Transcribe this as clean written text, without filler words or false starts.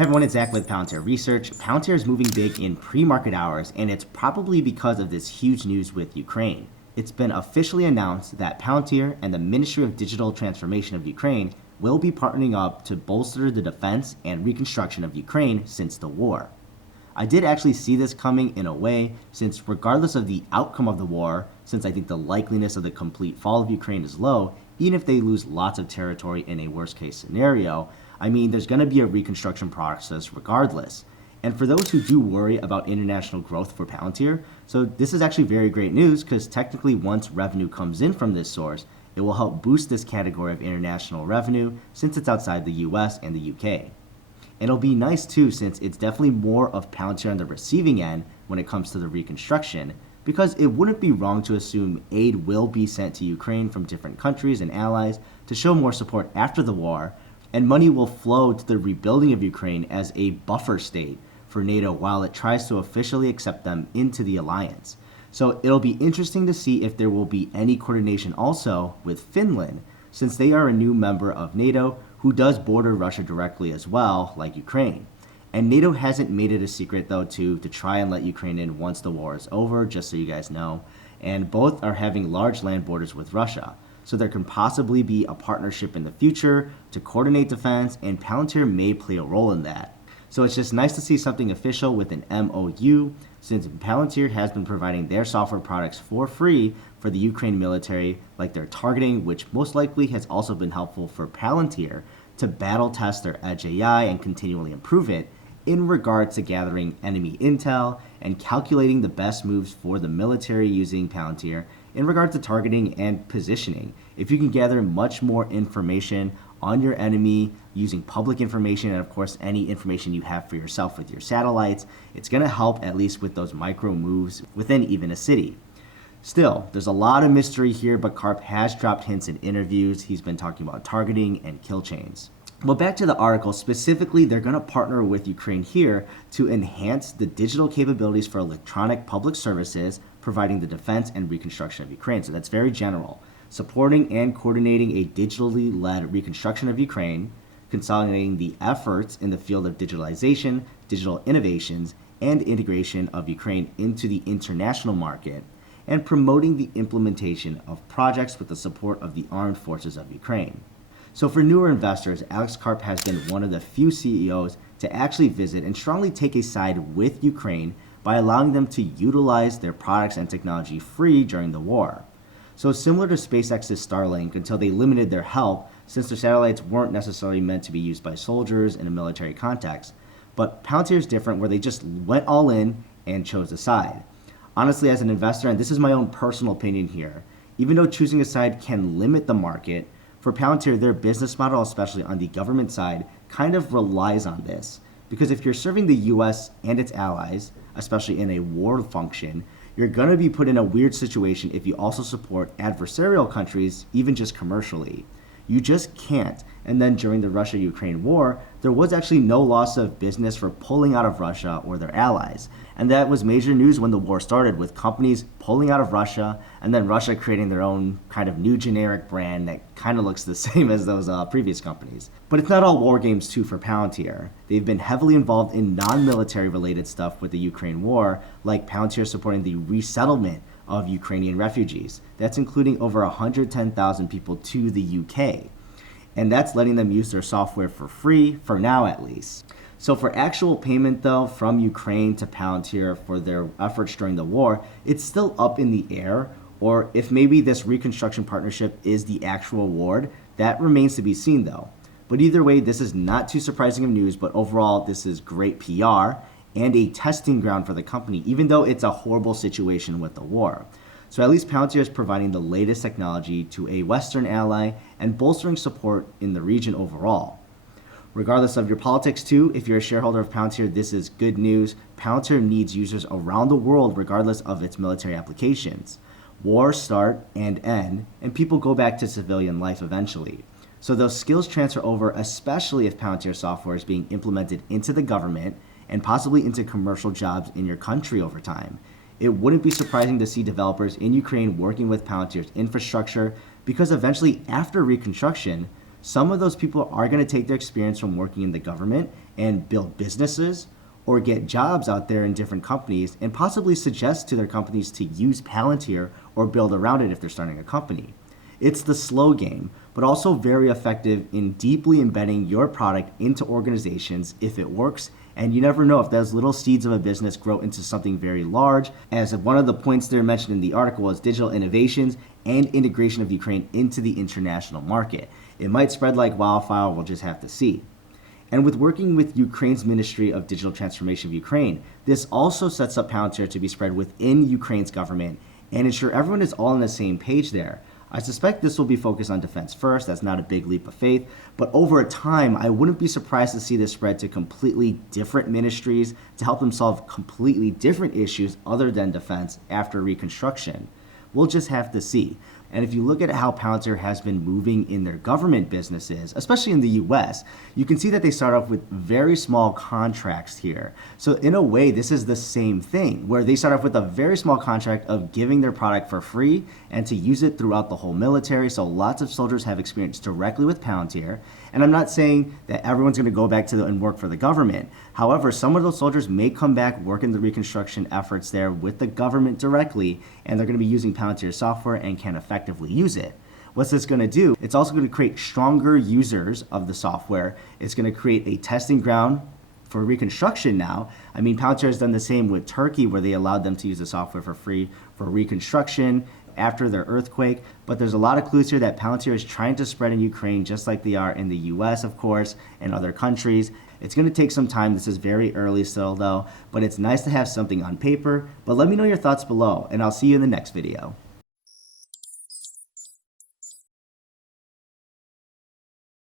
Hey everyone, it's Zach with Palantir Research. Palantir is moving big in pre-market hours, and it's probably because of this huge news with Ukraine. It's been officially announced that Palantir and the Ministry of Digital Transformation of Ukraine will be partnering up to bolster the defense and reconstruction of Ukraine since the war. I did actually see this coming in a way, since regardless of the outcome of the war, since I think the likeliness of the complete fall of Ukraine is low, even if they lose lots of territory in a worst case scenario, there's going to be a reconstruction process regardless. And for those who do worry about international growth for Palantir, so this is actually very great news because technically once revenue comes in from this source, it will help boost this category of international revenue since it's outside the US and the UK. And it'll be nice too since it's definitely more of Palantir on the receiving end when it comes to the reconstruction, because it wouldn't be wrong to assume aid will be sent to Ukraine from different countries and allies to show more support after the war, and money will flow to the rebuilding of Ukraine as a buffer state for NATO while it tries to officially accept them into the alliance. So it'll be interesting to see if there will be any coordination also with Finland, since they are a new member of NATO who does border Russia directly as well, like Ukraine. And NATO hasn't made it a secret though to try and let Ukraine in once the war is over, just so you guys know. And both are having large land borders with Russia. So there can possibly be a partnership in the future to coordinate defense, and Palantir may play a role in that. So it's just nice to see something official with an MOU, since Palantir has been providing their software products for free for the Ukraine military, like their targeting, which most likely has also been helpful for Palantir to battle test their edge AI and continually improve it in regards to gathering enemy intel and calculating the best moves for the military using Palantir in regard to targeting and positioning. If you can gather much more information on your enemy using public information and of course any information you have for yourself with your satellites, it's going to help at least with those micro moves within even a city. Still, there's a lot of mystery here, but Karp has dropped hints in interviews. He's been talking about targeting and kill chains. Well, back to the article, specifically, they're going to partner with Ukraine here to enhance the digital capabilities for electronic public services, providing the defense and reconstruction of Ukraine. So that's very general. Supporting and coordinating a digitally led reconstruction of Ukraine, consolidating the efforts in the field of digitalization, digital innovations, and integration of Ukraine into the international market, and promoting the implementation of projects with the support of the armed forces of Ukraine. So for newer investors, Alex Karp has been one of the few CEOs to actually visit and strongly take a side with Ukraine by allowing them to utilize their products and technology free during the war. So similar to SpaceX's Starlink until they limited their help, since their satellites weren't necessarily meant to be used by soldiers in a military context. But Palantir is different, where they just went all in and chose a side. Honestly, as an investor, and this is my own personal opinion here, even though choosing a side can limit the market, for Palantir, their business model, especially on the government side, kind of relies on this. Because if you're serving the US and its allies, especially in a war function, you're going to be put in a weird situation if you also support adversarial countries, even just commercially. You just can't. And then during the Russia-Ukraine war, there was actually no loss of business for pulling out of Russia or their allies. And that was major news when the war started, with companies pulling out of Russia and then Russia creating their own kind of new generic brand that kind of looks the same as those previous companies. But it's not all war games too for Palantir. They've been heavily involved in non-military related stuff with the Ukraine war, like Palantir supporting the resettlement of Ukrainian refugees. That's including over 110,000 people to the UK. And that's letting them use their software for free, for now at least. So for actual payment though from Ukraine to Palantir for their efforts during the war, it's still up in the air, or if maybe this reconstruction partnership is the actual award, that remains to be seen though. But either way, this is not too surprising of news, but overall this is great PR and a testing ground for the company, even though it's a horrible situation with the war. So at least Palantir is providing the latest technology to a Western ally and bolstering support in the region overall. Regardless of your politics too, if you're a shareholder of Palantir, this is good news. Palantir needs users around the world regardless of its military applications. Wars start and end, and people go back to civilian life eventually. So those skills transfer over, especially if Palantir software is being implemented into the government and possibly into commercial jobs in your country over time. It wouldn't be surprising to see developers in Ukraine working with Palantir's infrastructure, because eventually after reconstruction, Some of those people are going to take their experience from working in the government and build businesses or get jobs out there in different companies and possibly suggest to their companies to use Palantir or build around it if they're starting a company. It's the slow game, but also very effective in deeply embedding your product into organizations if it works. And you never know if those little seeds of a business grow into something very large. As one of the points there mentioned in the article was digital innovations and integration of Ukraine into the international market. It might spread like wildfire, we'll just have to see. And with working with Ukraine's Ministry of Digital Transformation of Ukraine, this also sets up Palantir to be spread within Ukraine's government and ensure everyone is all on the same page there. I suspect this will be focused on defense first. That's not a big leap of faith. But over time, I wouldn't be surprised to see this spread to completely different ministries to help them solve completely different issues other than defense after reconstruction. We'll just have to see. And if you look at how Palantir has been moving in their government businesses, especially in the US, you can see that they start off with very small contracts here. So in a way, this is the same thing, where they start off with a very small contract of giving their product for free and to use it throughout the whole military. So lots of soldiers have experience directly with Palantir. And I'm not saying that everyone's going to go back to and work for the government. However, some of those soldiers may come back, work in the reconstruction efforts there with the government directly, and they're going to be using Palantir software and can effectively use it. What's this going to do? It's also going to create stronger users of the software. It's going to create a testing ground for reconstruction now. I mean, Palantir has done the same with Turkey, where they allowed them to use the software for free for reconstruction after their earthquake. But there's a lot of clues here that Palantir is trying to spread in Ukraine, just like they are in the US, of course, and other countries. It's going to take some time. This is very early still, though, but it's nice to have something on paper. But let me know your thoughts below, and I'll see you in the next video.